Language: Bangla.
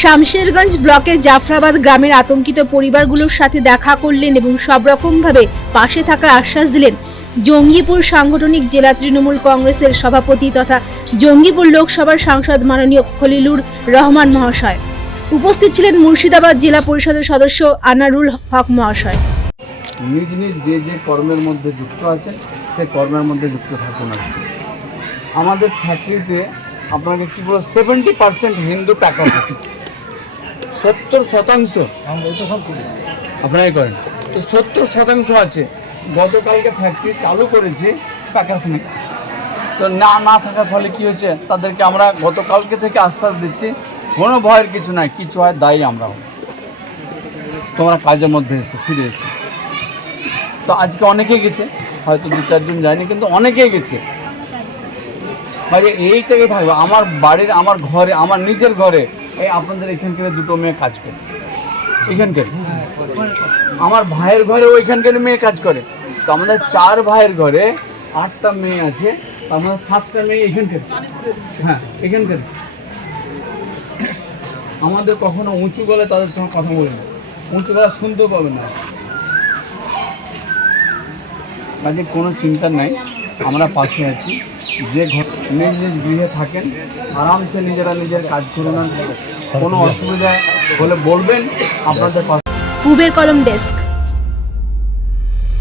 শামশেরগঞ্জ ব্লকের জাফরাবাদ গ্রামের আতঙ্কিত পরিবারগুলোর সাথে দেখা করলেন এবং সব রকমভাবে পাশে থাকার আশ্বাস দিলেন জঙ্গিপুর সাংগঠনিক জেলা তৃণমূল কংগ্রেসের সভাপতি তথা জঙ্গিপুর লোকসভার সাংসদ মাননীয় খলিলুর রহমান মহাশয়। উপস্থিত ছিলেন মুর্শিদাবাদ জেলা পরিষদের সদস্য আনারুল হক মহাশয়। নিজ নিজ যে যে কর্মের মধ্যে যুক্ত আছেন সেই কর্মের মধ্যে যুক্ত থাকুন। আমাদের ফ্যাক্টরিতে আপনাকে কি বলব সেভেন্টি পার্সেন্ট হিন্দু টাকা আছে সত্তর শতাংশ। আপনারাই করেন। তো সত্তর শতাংশ আছে। গতকালকে ফ্যাক্টরি চালু করেছে প্যাকার্স নেই তো না না থাকার ফলে কি হচ্ছে? তাদেরকে আমরা গতকালকে থেকে আশ্বাস দিচ্ছি, কোনো ভয়ের কিছু নাই, কিছু হয় দায়ী আমরাও তোমরা কাজের মধ্যে এসো, ফিরে এসো। তো আজকে অনেকেই গেছে, হয়তো দু চারজন যায়নি, কিন্তু অনেকেই গেছে। মানে এইটাকে থাকবে। আমার বাড়ির, আমার ঘরে, আমার নিজের ঘরে। এই আপনাদের এখানকার দুটো মেয়ে কাজ করে। এখানকার? আমার ভাইয়ের ঘরে ওইখানকার মেয়ে কাজ করে। তো আমাদের চার ভাইয়ের ঘরে আটটা মেয়ে আছে, তো আমাদের সাতটা মেয়ে এখানকার। হ্যাঁ এখানকার। আমাদের কখনো উঁচু গলে তাদের সঙ্গে কথা বলে না। উঁচু গলা শুনতেও পাবে না। কাজে কোনো চিন্তা নাই। আমরা পাশে আছি। যে নিজ নিজ গৃহে থাকেন, আরামসে নিজেরা নিজের কাজ করে নেন। কোনো অসুবিধা হলে বলবেন, আপনাদের পূবের কলম ডেস্ক।